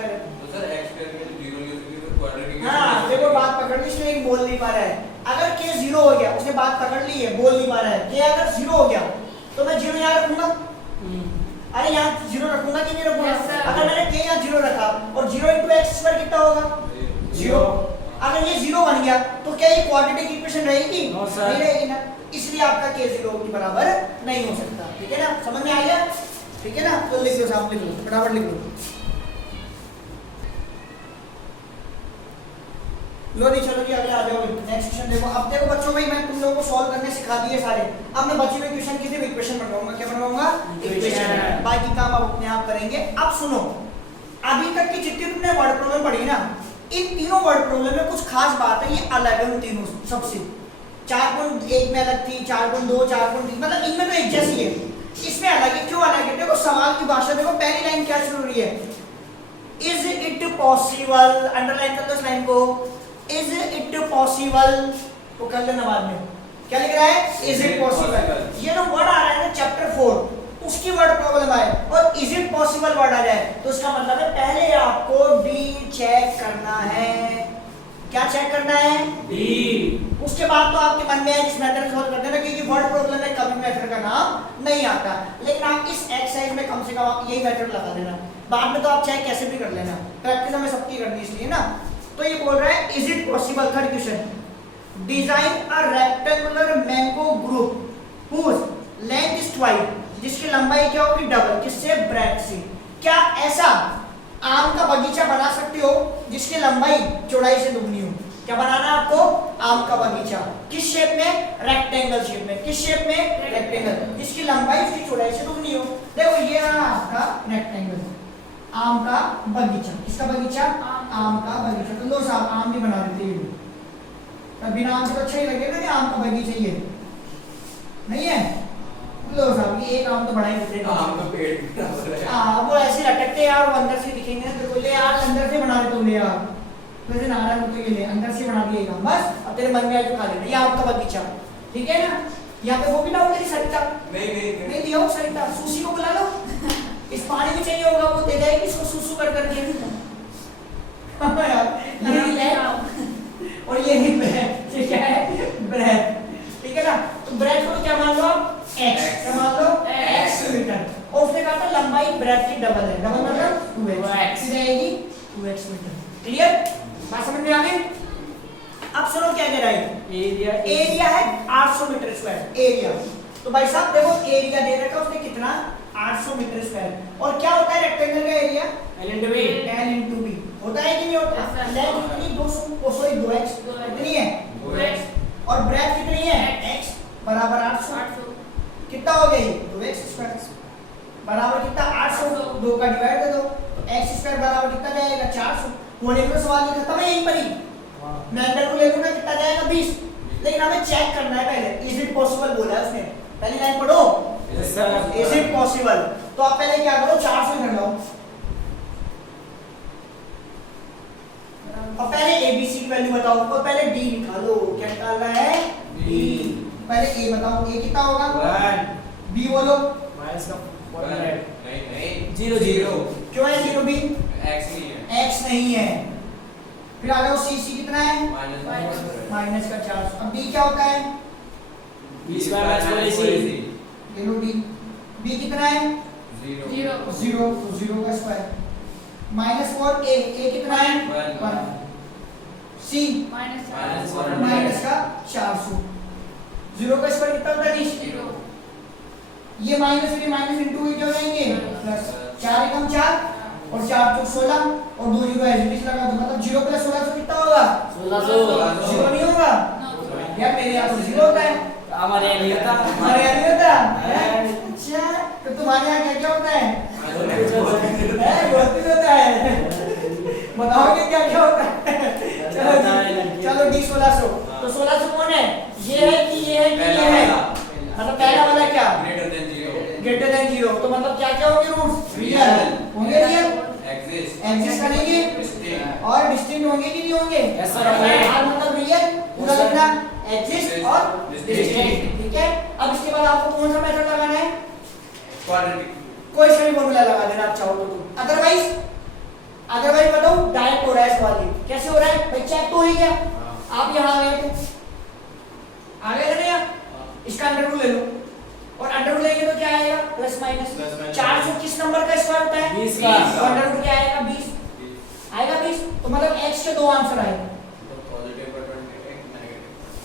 Square है। तो sir x square में 0 यूज करके फिर क्वाड्रेटिक हाँ देखो बात पकड़ ली, इसलिए एक बोल नहीं पा रहा है। अगर k 0 हो गया, उसने बात पकड़ ली है, बोल नहीं पा रहा है। k अगर 0 हो गया तो मैं 0 यहाँ रखूंगा। अरे यहाँ 0 रखूंगा कि नहीं रखूंगा? अगर मैंने k यहाँ 0 रखा और 0 into x स्क्वायर कितना होगा? 0। अगर ये 0 बन गया तो क्या ये क्वाड्रेटिक इक्वेशन रहेगी? नहीं रहेगी ना, इसलिए आपका k 0 के बराबर नहीं हो सकता। ठीक है ना, समझ में आ गया? ठीक है ना, तो लिख लो साहब, लिख लो फटाफट लिख लो। लो नहीं, चलो जी अगले आ जाओ। नेक्स्ट क्वेश्चन देखो। अब देखो बच्चों, भाई मैं तुम लोगों को सॉल्व करने सिखा दिए सारे। अब मैं बचे हुए क्वेश्चन की सिर्फ इक्वेशन बनवाऊंगा। क्या बनवाऊंगा? इक्वेशन। बाकी काम आप अपने आप करेंगे। अब सुनो, अभी तक की जितनी तुमने वर्ड प्रॉब्लम पढ़ी ना, इन तीनों वर्ड प्रॉब्लम में कुछ खास बात है, ये अलग है उन तीनों सबसे। 4.1 में अलग थी, 4.2, 4.3, मतलब इनमें तो एक जैसी है, इसमें अलग है। क्यों अलग है? देखो सवाल की भाषा देखो, पहली लाइन क्या शुरू हो रही है? इज इट पॉसिबल, अंडरलाइन कर लो इस लाइन को, इज इट पॉसिबल को कर लेना बाद में। क्या लिख रहा है? Is it possible. ये जो वर्ड आ रहा है ना चैप्टर 4, उसकी वर्ड प्रॉब्लम आए और इज इट पॉसिबल वर्ड आ जाए तो उसका मतलब है पहले आपको डी चेक करना है। क्या चेक करना है? डी। उसके बाद तो आपके मन में है जिस मेथड से सॉल्व करते हैं ना, क्योंकि वर्ड प्रॉब्लम में कभी मेथड का नाम नहीं आता, लेकिन आप इस एक्सरसाइज में कम से कम आप यही मेथड लगा देना। बाद में तो आप चाहे कैसे भी कर लेना, प्रैक्टिस हमें सबकी करनी इसलिए ना। तो ये बोल रहा है is it possible, third question, design a rectangular mango grove whose length is twice, जिसकी लंबाई क्या होगी? डबल। किससे? ब्रेड से। क्या ऐसा आम का बगीचा बना सकते हो जिसकी लंबाई चौड़ाई से दुगनी हो? क्या बनाना है आपको? आम का बगीचा। किस शेप में? रेक्टेंगल शेप में। किस शेप में? रेक्टेंगल, जिसकी लंबाई उसकी चौड़ाई से दुगनी हो। देखो ये रहा आपका रेक्टेंगल, आम का बगीचा। किसका बगीचा? आम का बगीचा। तो लो साहब आम भी बना देते हैं, बिना आम से तो अच्छा ही लगेगा ना, आम का बगीचा ये नहीं है। लो साहब ये एक आम तो बड़ा ही देते हैं, आम का पेड़। हां वो ऐसे लटकते यार, वो अंदर से दिखेंगे ना तेरे को। ले यार अंदर से बना दे, तुम ले यार, वैसे नारायण तो ये ले अंदर से बना दिए आम, बस अब तेरे मन में आए तो खा लेना। ये आम का बगीचा, ठीक है ना। यहाँ पे वो भी लाओ तेरी सरिता। नहीं दिया सरिता, सुशी को बुला लो, इस पानी में चाहिए होगा वो दे देगी इसको, सुसु कर करके। हां यार ये ले और ये ही ब्रेड, ठीक है ब्रेड, ठीक है ना। तो ब्रेड को क्या मान लो आप? x। क्या मान लो? x metre. और उसने कहा था लंबाई ब्रेड की डबल है, डबल मतलब 2x रहेगी, 2x मीटर। क्लियर? बात समझ में आ गई? अब सुनो क्या कह रहा है, एरिया है 800 मीटर स्क्वायर एरिया। तो भाई साहब देखो एरिया दे रखा उसने कितना? 800 मीटर स्क्वायर। और क्या होता है रेक्टेंगल का एरिया? L into B होता है कि नहीं होता? लेंथ कितनी? 2x कितनी है? 2x। और ब्रेथ कितनी है? x बराबर 800। कितना हो गई? 2x स्क्वायर बराबर कितना? 800। 2 का डिवाइड दे दो तो x स्क्वायर बराबर कितना जाएगा? 400। होने का सवाल ये खत्म है यहीं पर ही। मैं अंदर को ले लूंगा कितना जाएगा? 20। लेकिन हमें चेक करना है पहले, इज इट पॉसिबल बोला है उसने। पहली लाइन पढ़ो, इज इट पॉसिबल। तो आप पहले क्या करो? 400 कर लो। अब पहले ABC की वैल्यू बताओ, और पहले D निकालो। क्या निकालना है? D। पहले A बताओ, A कितना होगा? 1। B बोलो माइनस का 100। नहीं 0 क्यों है 0 B? x नहीं है, x नहीं है। फिर आ जाओ C कितना है? माइनस का 400। अब D क्या होता है? b square minus 4ac। ले लो D। B कितना है? 0 0 का स्क्वायर माइनस 4 A कितना है? 1। C माइनस का 400। 0 का स्क्वायर कितना होता है? 0। ये माइनस और ये माइनस इनटू ही हो जाएंगे प्लस 4 एकम 4 और 4 चौक 16 और 2 जीरो एज लगा दो, मतलब 0 प्लस 1600 कितना होगा? 1600। 0 नहीं होगा यार, मेरे यहाँ तो 0 होता है, हमारे यहाँ नहीं होता। हमारे यहाँ नहीं होता। अच्छा तो तुम्हारे यहाँ क्या क्या होता है? बहुत कुछ होता है। बताओगे क्या क्या होता है? चलो D 1600। तो 1600 कौन है? ये है कि ये है कि ये है? मतलब पहला वाला क्या? Greater than 0। तो मतलब क्या क्या होंगे रूट्स? रियल होंगे, रियल एग्जिस्ट करेंगे और डिस्टिंक्ट होंगे कि नहीं होंगे? मतलब रियल पूरा लिखना, एग्जिस्ट और डिस्टिंक्ट, ठीक है। अब इसके बाद आपको कौन सा मेथड लगाना है? क्वाड्रेटिक। कोई सा भी फॉर्मूला लगा देना आप चाहो तो। अदरवाइज बताऊं डायरेक्ट हो रहा है सवाल ये। कैसे हो रहा है भाई, चेक तो हो ही गया। आप यहाँ आ गए थे, आ गए थे ना यहाँ, इसका अंडर रूट ले लो और अंडर रूट लेंगे तो क्या आएगा प्लस माइनस। 400 किस नंबर का स्क्वायर होता है 20 का। तो अंडर रूट क्या आएगा 20 आएगा 20। तो मतलब x के दो आंसर आएंगे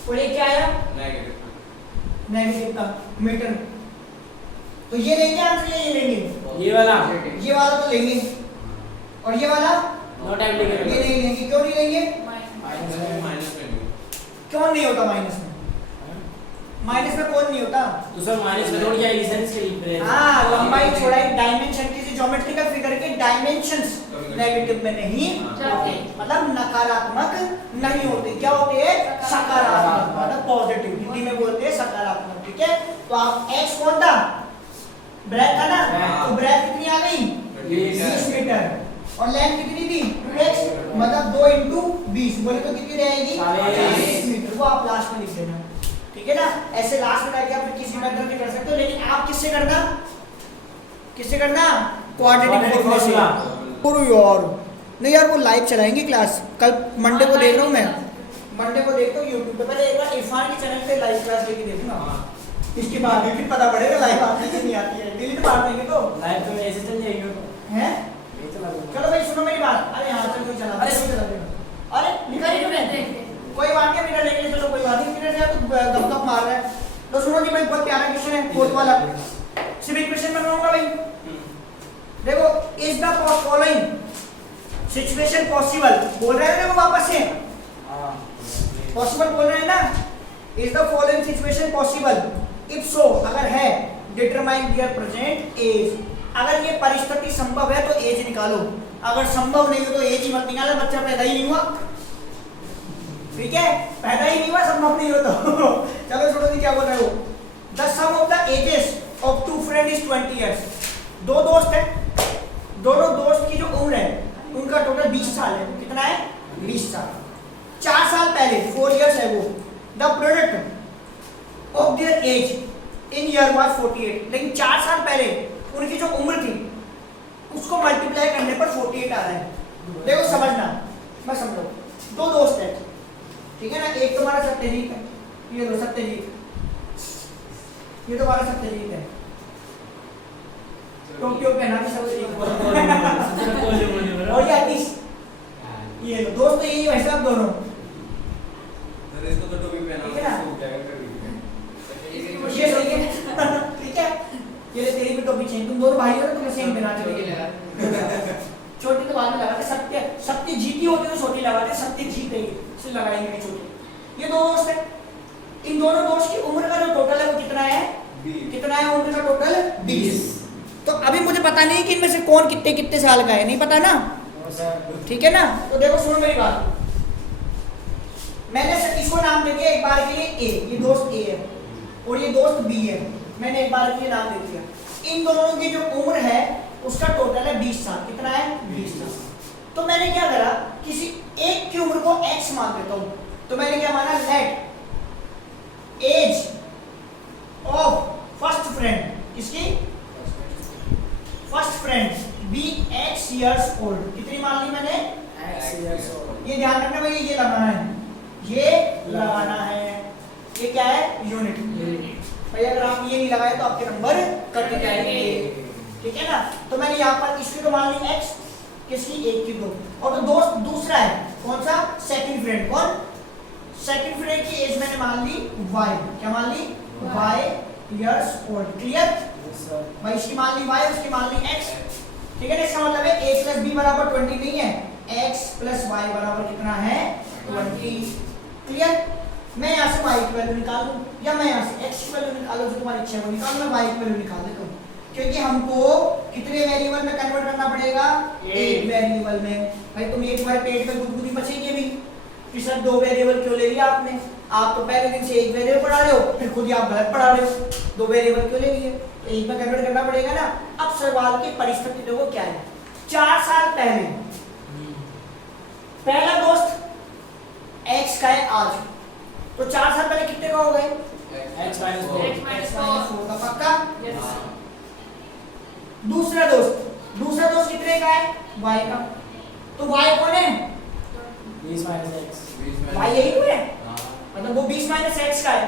और ये क्या आया नेगेटिव का मीटर। तो ये लेंगे आंसर या ये लेंगे, ये वाला ये वाला तो लेंगे और ये वाला नॉट ये एप्लीकेबल। नहीं लेंगे। क्यों नहीं लेंगे, क्यों नहीं होता माइनस में, माइनस में कौन नहीं होता। तो सर माइनस में थोड़ी जाएगी सेंस के लिए। हाँ लंबाई चौड़ाई डायमेंशन किसी ज्योमेट्रिकल फिगर के डायमेंशंस नेगेटिव में नहीं होते, मतलब नकारात्मक नहीं होते। क्या होते हैं सकारात्मक, मतलब पॉजिटिव, हिंदी में बोलते हैं सकारात्मक। ठीक है, तो आप x कौन था ब्रेथ था ना, तो ब्रेथ कितनी आ गई 20 मीटर और लेंथ कितनी थी 2x, मतलब 2 इंटू 20 बोले तो कितनी रहेगी 40 मीटर। वो आप लास्ट में लिख देना, ठीक है ना। ऐसे लास्ट में करके आप किसी मेथड से कर सकते हो, लेकिन आप किससे करना, किससे करना क्वाड्रेटिक फॉर्मूला से। और यार नहीं यार वो लाइव चलाएंगे क्लास, कल मंडे को देख रहा हूँ मैं, मंडे को देखता हूँ यूट्यूब पे। पहले एक बार इरफान के चैनल पे लाइव क्लास लेके देखूंगा, इसके बाद भी फिर पता पड़ेगा लाइव आती है कि नहीं आती है। डिलीट मार देंगे तो लाइव तो ऐसे चल जाएगी हैं। नहीं चला दूंगा। चलो भाई सुनो मेरी बात, अरे यहाँ से कोई चला, अरे चला देगा, अरे लिखा ही नहीं, कोई बात नहीं, मेरा लेके चलो, कोई बात नहीं, मेरे से तो गप मार रहा है। तो सुनो जी भाई, बहुत प्यारा क्वेश्चन है फोर्थ वाला, सिर्फ एक क्वेश्चन बनाऊंगा भाई। देखो, is the following situation possible, बोल रहे हैं ना वो वापस से, पॉसिबल बोल रहे हैं ना, is the following situation possible, if so अगर है, डिटरमाइन देयर प्रेजेंट एज, अगर ये परिस्थिति संभव है तो एज निकालो, अगर संभव नहीं हो तो एज ही मत निकालो, बच्चा पैदा ही नहीं हुआ, ठीक है, पैदा ही नहीं हुआ, संभव नहीं हो तो चलो छोड़ो जी, क्या बोल रहे हो। The sum of the ages of two friend is 20 years, दो दोस्त हैं, दोनों दोस्त की जो उम्र है उनका टोटल 20 साल है। कितना है 20 साल। 4 साल पहले 4 इयर्स है वो, the product of their age in year was 48, लेकिन 4 साल पहले उनकी जो उम्र थी उसको मल्टीप्लाई करने पर 48 आ रहा है। देखो समझना, मैं समझो, दो दोस्त हैं, ठीक है ना, एक तुम्हारा सत्यजीत है, ये लो सत्यजीत, ये तुम्हारा सत्यजीत है, टोक्यो पहना भी सत्यजीत और ये अतीश, ये लो दोस्त तो यही वैसे आप दोनों, इसको तो टोपी पहना, ठीक है ना? इसको क्या कर ये सही है ठीक है, ये ले तेरी भी टोपी चाहिए, तुम दोनों भाई हो ना, तुम्हें सेम पहना चाहिए। छोटी तो बाद में लगाते, सत्य सत्य जीती होती तो छोटी लगाते, सत्य जीत गई इसलिए लगाएंगे छोटी। ये दो दोस्त है, इन दोनों दोस्त की उम्र का जो टोटल है वो कितना है, कितना है उम्र का टोटल 20। तो अभी मुझे पता नहीं कि इनमें से कौन कितने कितने साल का है, नहीं पता ना, ठीक है ना। तो देखो सुनो मेरी बात, मैंने इसको नाम दे दिया एक बार के लिए ए, ये दोस्त ए है और ये दोस्त बी है, मैंने एक बार के लिए नाम दे दिया। इन दोनों की जो उम्र है उसका टोटल है 20 साल, कितना है 20 साल। तो मैंने क्या करा, किसी एक की उम्र को x मान देता हूं, तो मैंने क्या माना, let age of first friend, किसकी first friend be x years old, कितनी मान ली मैंने, ये ध्यान रखना भाई, ये लगाना है, ये लगाना है, ये क्या है यूनिट भाई, अगर आप ये नहीं लगाए तो आपके नंबर कट जाएंगे, ठीक है ना। तो मैंने यहाँ पर इसकी तो मान ली x, किसकी एक की दो, और तो दोस्त दूसरा है कौन सा, सेकंड फ्रेंड, कौन सेकंड फ्रेंड की एज मैंने मान ली y, क्या मान ली y इयर्स ओल्ड, क्लियर भाई, इसकी मान ली y, उसकी मान ली x, ठीक है ना। इसका मतलब है a प्लस b बराबर 20 नहीं है, x प्लस y बराबर कितना है 20, क्लियर। मैं यहाँ से y की वैल्यू निकाल लूँ या मैं यहाँ से x की वैल्यू निकालूँ, जो तुम्हारी इच्छा है वो निकाल, मैं y की वैल्यू निकाल देता हूँ, क्योंकि हमको कितने वेरिएबल में कन्वर्ट करना पड़ेगा, एक वेरिएबल में। भाई तुम एक बार पेट में गुदगुदी बचेगी भी, फिर सर 2 वेरिएबल क्यों ले लिया आपने, आप तो पहले दिन से एक वेरिएबल पढ़ा रहे हो, फिर खुद ही आप गलत पढ़ा रहे हो, 2 वेरिएबल क्यों ले लिए, तो एक में कन्वर्ट करना पड़ेगा ना। अब सवाल की परिस्थिति देखो क्या है, 4 साल पहले पहला दोस्त x का है आज, तो 4 साल पहले कितने का हो गए, x माइनस 4 का पक्का। दूसरा दोस्त कितने का है y का, तो y कौन है? 20 माइनस x। y यही तो है, मतलब वो 20 माइनस x का है।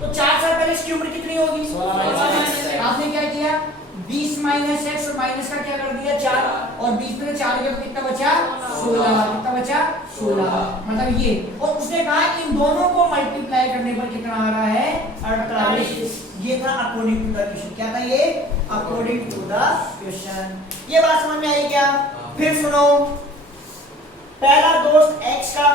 तो 4 साल पहले इसकी उम्र कितनी होगी? 16 माइनस x। आपने क्या किया? 20 माइनस x और माइनस का क्या कर दिया? 4, और 20 में 4 गया तो कितना बचा? 16। कितना बचा? 16। मतलब ये, और उसने कहा इन दोनों को मल्टीप्लाई करने पर कितना आ रहा है? 48। ये था अकॉर्डिंग टू द क्वेश्चन। क्या था ये? According to the question. ये बात समझ में आई क्या? फिर सुनो, पहला दोस्त x का,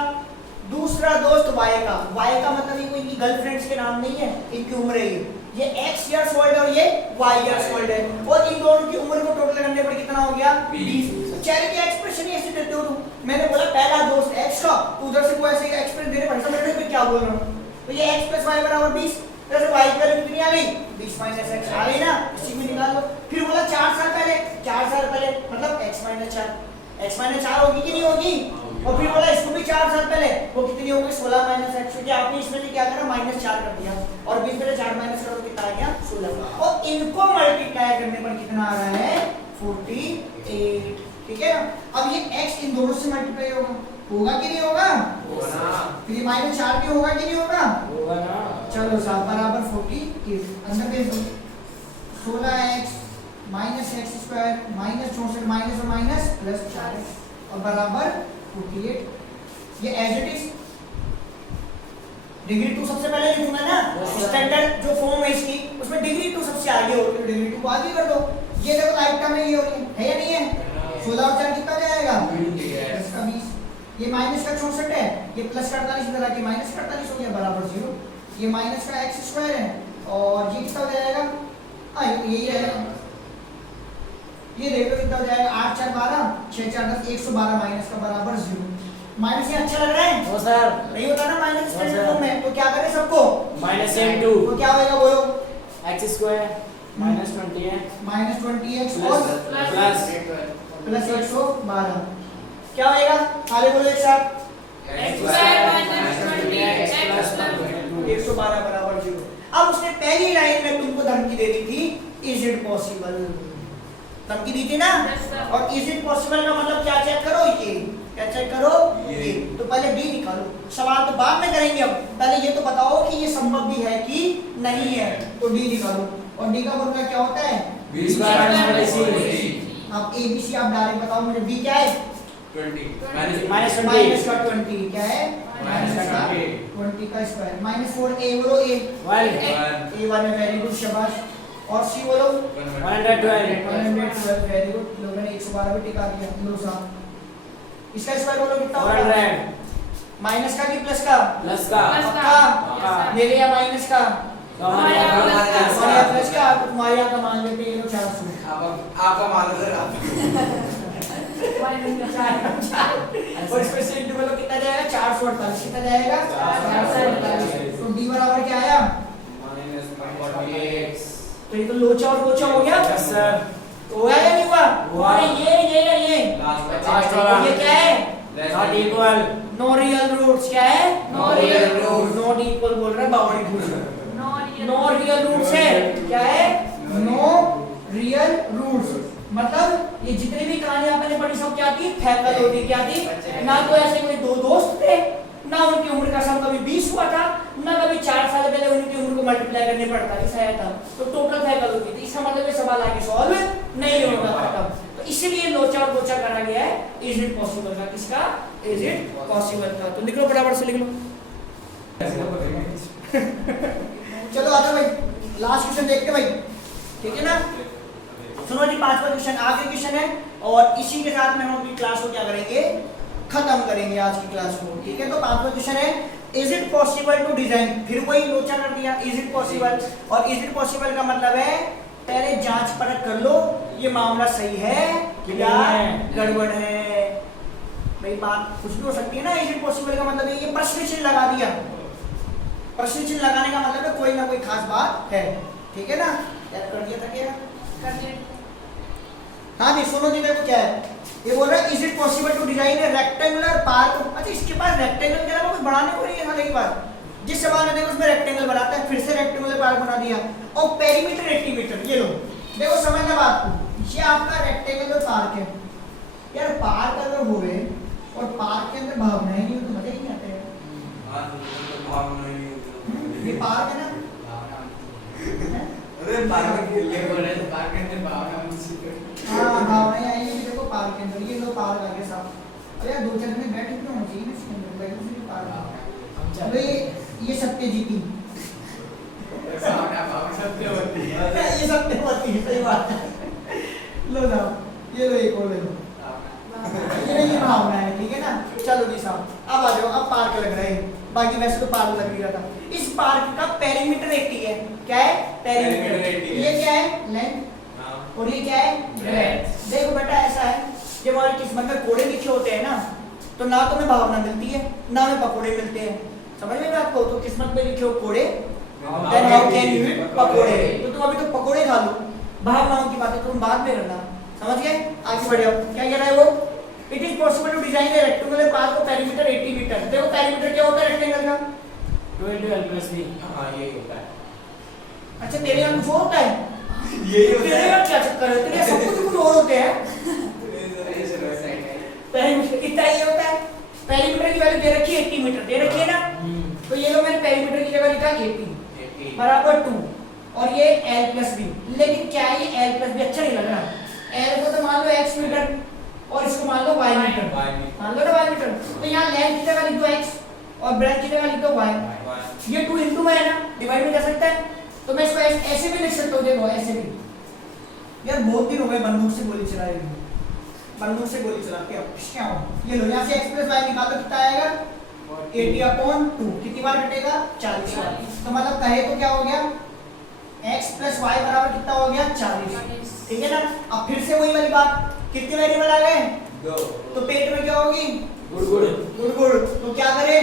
दूसरा दोस्त y का। y का मतलब ये कोई इनकी गर्लफ्रेंड्स के नाम नहीं है, इनकी उम्र है ये x इयर्स ओल्ड और ये y इयर्स ओल्ड है, और इन दोनों की उम्र को टोटल करने पर कितना हो गया? 20। चेहरे की एक्सप्रेशन ही ऐसे देते हो तुम। मैंने बोला पहला दोस्त x का, उधर से कोई ऐसे एक्सप्रेशन देने पड़े, समझ रहे हो क्या बोल रहा हूं? तो ये x + y = 20, जैसे y की वैल्यू कितनी आ गई? 20 माइनस x आ गई ना, इसी में निकाल लो। फिर बोला 4 साल पहले मतलब x - 4, x - 4 होगी कि नहीं होगी? और फिर बोला इसको भी 4 साल पहले, वो कितनी होगी? 16 माइनस x, क्योंकि आपने इसमें से क्या करा? -4 कर दिया, और 20 में 4 माइनस करो तो कितना आ गया? 16। और इनको मल्टीप्लाई करने पर कितना आ रहा है? 48। ठीक है ना? अब ये x इन दोनों से मल्टीप्लाई होगा कि नहीं होगा? फिर ये -4 भी होगा कि नहीं होगा? होगा ना। चलो साहब, बराबर 48 अंदर भेज दो। 16x minus x square minus 64 minus और माइनस प्लस 4x और बराबर 48। ये एज इट इज डिग्री 2 सबसे पहले लिखूंगा ना, स्टैंडर्ड जो फॉर्म है इसकी उसमें डिग्री 2 सबसे आगे होती है, डिग्री 2 को आगे कर दो। ये देखो लाइफ टाइम में ये हो रही है या नहीं है? 16 और 4 कितना हो जाएगा? 10 का 20। ये माइनस का 64 है, ये प्लस का 48 इधर आके माइनस का 48 हो गया, बराबर 0। ये माइनस का x स्क्वायर है, और ये कितना हो जाएगा? यही रहेगा। ये देखो कितना हो जाएगा? 8 4 12, 6 4 10, 112 माइनस का बराबर 0। माइनस ये अच्छा लग रहा है? हो सर। नहीं होता ना माइनस हो स्टैंडर्ड सर। फॉर्म में, तो क्या करें सबको? -2 तो क्या होएगा बोलो? x square -20x minus 20x और प्लस प्लस 112 क्या होएगा? आगे बोलो एक साथ। x स्क्वायर -20x प्लस 112 बराबर 0। अब उसने पहली लाइन में तुमको धमकी दे दी थी, इज इट पॉसिबल? धमकी दी थी ना? और इज इट पॉसिबल का मतलब क्या चेक करो? ये क्या चेक करो? ये। तो पहले डी निकालो, सवाल तो बाद में करेंगे, अब पहले ये तो बताओ कि ये संभव भी है कि नहीं है। तो डी निकालो, और डी का फॉर्मूला क्या होता है? b square -c। अब ए बी सी आप डायरेक्ट बताओ मुझे। बी क्या है? 20 माइनस का 20 क्या है? माइनस का 20 का स्क्वायर -4 ए बोलो। ए 1 है, वेरी गुड, शाबाश। और सी बोलो 112 वेरी गुड, लोगों ने 112 भी टिका दिया। लो साहब, इसका स्क्वायर बोलो कितना होगा? 400 माइनस का कि प्लस का? प्लस का पक्का? मेरे यहाँ माइनस का, हमारे यहाँ हमारे यहाँ प्लस का, तुम्हारे यहाँ का मान लेते हैं ये 400। आपका मान लो और इसमें से इंटू बोलो कितना जाएगा? 448 कितना जाएगा? 448। तो डी बराबर क्या आया? -48। तो ये तो लोचा और लोचा हो गया। Yes sir. तो हुआ या नहीं हुआ? हुआ। ये लास्ट वाला। ये क्या है? Not equal. No real roots. क्या है? No real roots। Not equal बोल रहा है बावड़ी पूछ। नो रियल रूट्स है। क्या है? No real roots. मतलब ये जितनी भी कहानी आपने पढ़ी सब क्या थी? फैकल होती। क्या थी? ना तो ऐसे कोई दो दोस्त थे, ना उनकी उम्र का सम कभी 20 हुआ था, ना कभी 4 साल पहले उनकी उम्र को मल्टीप्लाई करने पड़ता ऐसा आया था। तो टोटल फैकल होती थी। इसका मतलब ये सवाल आगे सॉल्व नहीं होगा खत्म। तो इसीलिए लोचा और लोचा करा गया है इज इट पॉसिबल का। किसका? इज इट पॉसिबल का। तो लिख लो, फटाफट से लिख लो। चलो आता भाई, लास्ट क्वेश्चन देखते भाई, ठीक है ना? सुनो जी, 5वां क्वेश्चन आखिरी क्वेश्चन है, और इसी के साथ में हम अपनी क्लास को क्या करेंगे? खत्म करेंगे आज की क्लास को, ठीक है? तो 5वां क्वेश्चन है, is it possible to design? फिर वही लोचा कर दिया, इज इट पॉसिबल। और इज इट पॉसिबल का मतलब है पहले जांच परख कर लो ये मामला सही है या गड़बड़ है। भाई बात कुछ भी हो सकती है ना। इज इट पॉसिबल का मतलब है ये प्रश्न चिन्ह लगा दिया। प्रश्न चिन्ह लगाने का मतलब है कोई ना कोई खास बात है, ठीक है ना? याद कर दिया था क्या? हाँ जी, सुनो जी, देखो क्या है ये बोल रहा है, is it possible to design a rectangular park? अच्छा, इसके पास रेक्टेंगल के अलावा कुछ बनाने को नहीं है। एक बार जिस सवाल में देखो उसमें रेक्टेंगल बनाता है, फिर से रेक्टेंगुलर पार्क बना दिया, और पेरीमीटर 80 मीटर। ये लो, देखो समझना बात को, ये आपका रेक्टेंगुलर पार्क है, यार पार्क अगर होवे और पार्क के अंदर भावनाएं नहीं हो तो मजा ही नहीं आता है। हाँ, तो भावना ही नहीं होती। ये पार्क है ना? हैं? अरे पार्क में खेलने को बोले तो पार्क के अंदर भावना मुझे हाँ भावनाएं आएंगी कि देखो पार्क के अंदर ये लो पार्क आ गया साहब। अरे यार 2-4 दिन बैठ क्यों होना चाहिए ना इसके अंदर बैठ से पार्क। अबे ये सत्यजीती ये सत्यवती सही बात है। लो ना ये लो एक और ले लो। ये भावना है ठीक है ना। चलो जी साहब अब आ जाओ अब पार्क लग रहा है। बाकी वैसे तो पार्क लग ही रहा था। इस पार्क का पेरीमीटर 80 है। क्या है? पेरीमीटर 80 है। ये क्या है? लेंथ और ये क्या है? ब्रेड्थ। देखो बेटा ऐसा है जब हमारी किस्मत में कोड़े लिखे होते हैं ना तो ना तुम्हें भावना मिलती है ना हमें पकोड़े मिलते हैं। समझ में आपको? तो किस्मत में लिखे हो कोड़े then how can you eat पकोड़े। तो तुम अभी तो पकोड़े खा लो। भावनाओं की बातें तुम बाद में करना। समझ गए? आगे बढ़े अब क्या कह रहा है वो? It is possible to design a rectangular path को पेरीमीटर 80 मीटर। देखो पेरीमीटर क्या होता है रेक्टेंगल का? 2 * L + B। हाँ यही होता है। अच्छा तेरे यहाँ कुछ और होता है? यही होता तेरे है। यहाँ क्या चक्कर है? तेरे यहाँ सब कुछ और होते हैं। पेरीमीटर कितना ये होता है? पेरीमीटर की वैल्यू दे रखी है 80 मीटर दे रखी है ना। तो ये लो मैंने पेरीमीटर की जगह लिखा 80 बराबर 2 और ये L + B। लेकिन क्या ये L + B अच्छा नहीं लग रहा। L को तो मान लो x मीटर और इसको मान लो y मीटर। मान लो ना y मीटर। तो यहाँ लेंथ की जगह लिख दो x और ब्रेड्थ की जगह लिख दो y। ये 2 * में है ना डिवाइड में जा सकता है। तो मैं इसको ऐसे भी लिख सकता हूँ। देखो ऐसे भी। यार बहुत दिन हो गए बंदूक से गोली चला रही हूँ। बंदूक से गोली चलाते हैं क्या हो? ये लो यहाँ से x + y निकाल दो कितना आएगा? 80/2। कितनी बार कटेगा? 40 बार। तो मतलब कहे तो क्या हो गया? x + y बराबर कितना हो गया? 40। ठीक है ना। अब फिर से वही वाली बात कितने वेरिएबल आ गए? 2। तो पेट में क्या होगी? गुड़ गुड़। तो क्या करें?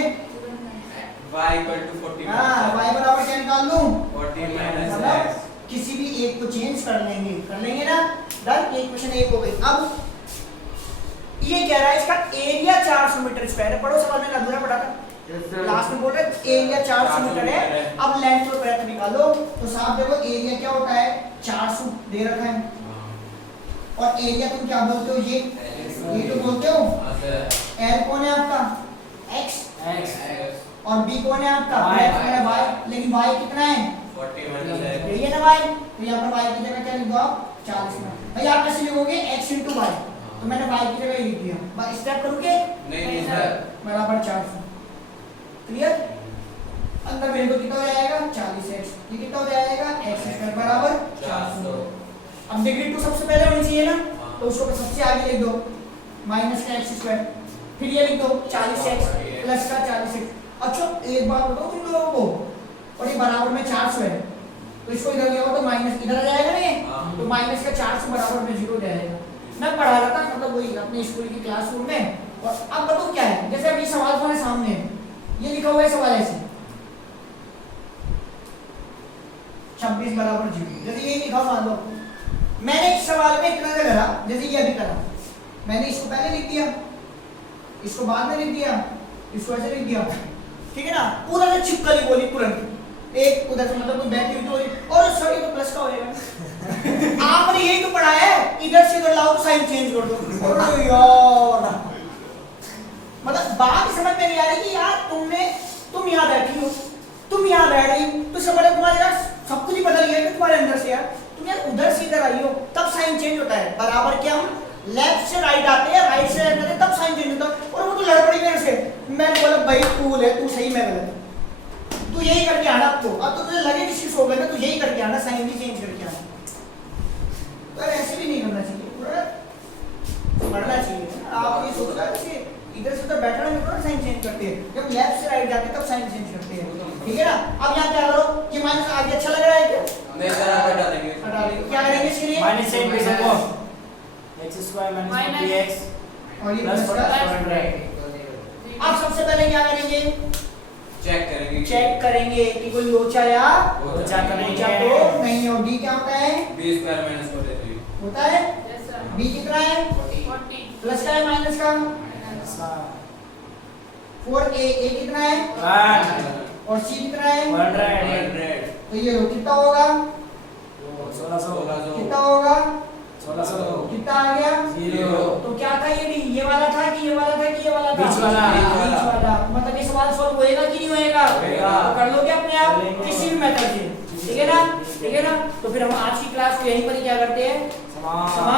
y = 40 हाँ y बराबर क्या निकाल लूं? 40 - मतलब x। किसी भी एक को चेंज कर लेंगे ना। डन। ये क्वेश्चन 1 हो गई। अब ये कह रहा है इसका एरिया 400 मीटर स्क्वायर है। पढ़ो सवाल मैंने अधूरा पढ़ा था। लास्ट में बोल रहे एरिया 400 मीटर है। अब लेंथ और ब्रेड्थ निकालो। तो साहब देखो एरिया क्या होता है? 400 दे रखा है और एरिया तुम क्या बोलते हो? ये तो बोलते हो। L कौन है आपका? x और B कौन है आपका? y। लेकिन y कितना है? 40 - यही है ना y। तो यहाँ पर y की जगह क्या लिख दो आप? 40 में। भाई आप कैसे लिखोगे? x * y। तो मैंने y की जगह लिख दिया। बस स्टेप करोगे नहीं सर। बराबर 400। क्लियर? अंदर मेरे को कितना हो जाएगा? 40x। ये कितना हो जाएगा? x² बराबर 400। अब डिग्री 2 सबसे पहले होनी चाहिए ना। तो उसको सबसे आगे लिख दो -x²। फिर ये लिख दो 40x प्लस का 40x। अच्छा एक बात बताओ तुम लोगों को, और ये बराबर में 400 है तो इसको इधर ले आओ तो माइनस इधर आ जाएगा ना। ये तो माइनस का 400 बराबर में 0 जाएगा। मैं पढ़ा रहा था मतलब वही अपने स्कूल की क्लासरूम में। और अब बताओ क्या है? जैसे अभी सवाल तुम्हारे सामने है, ये लिखा हुआ है सवाल ऐसे 26 बराबर 0। जैसे ये लिखा मान लो मैंने इस सवाल में इतना करा जैसे ये अभी करा। मैंने इसको पहले लिख दिया, इसको बाद में लिख दिया, इसको ऐसे लिख दिया। ठीक है ना। उधर से छिपकली बोली तुरंत एक उधर से मतलब कोई बैठी हुई तो और सर ये तो प्लस का होएगा। आपने यही तो पढ़ा है। इधर से उधर लाओ तो साइन चेंज कर दो। अरे यार मतलब बात समझ में नहीं आ रही कि यार तुम यहाँ बैठी हो, तुम यहाँ बैठ रही तो समझ तुम्हारे यार सब कुछ ही बदल गया कि तुम्हारे अंदर से यार तुम यार उधर से इधर आई हो तब साइन चेंज होता है। बराबर क्या हम लेफ्ट से राइट आते हैं, राइट से लेफ्ट आते हैं तब साइन चेंज होता है। और वो तो लड़ पड़ी मेरे से। मैंने बोला भाई तू है तू सही मैं गलत। तू यही करके आना अब तो तुझे लगे किसी सो गए तू यही करके आना, साइन भी चेंज करके आना। तो ऐसे भी नहीं करना चाहिए, पढ़ना चाहिए। आप ये सोच रहे हैं इधर से उधर बैठना नहीं पड़ता, साइन चेंज करते हैं। जब लेफ्ट से राइट जाते हैं तब साइन चेंज करते हैं। ठीक है ना। अब यहाँ क्या करो कि माइनस आगे अच्छा लग रहा है क्या? नहीं सर आप हटा देंगे। हटा देंगे। क्या करेंगे इसके लिए? -8 पे सबको x² - 40x और ये प्लस प्लस का 400। अब सबसे पहले क्या करेंगे? चेक करेंगे। चेक करेंगे कि कोई लोचा या लोचा तो नहीं लोचा है। तो नहीं हो। डी क्या होता है? b² - 43 होता है। बी कितना है? 40 प्लस का है माइनस का? 4a a कितना है? 1 और सी कितना है? 100 100 तो ये लो कितना होगा? 1600 कितना होगा? 16 कितना आ गया 0 तो क्या था ये वाला था कि ये वाला था कि ये वाला था बीच वाला। बीच वाला मतलब ये सवाल सॉल्व होएगा कि नहीं होएगा होएगा। तो कर लोगे अपने आप करेंगे। किसी भी मेथड से ठीक है ना तो फिर हम आज की क्लास को यहीं पर ही क्या करते हैं समान समाप्त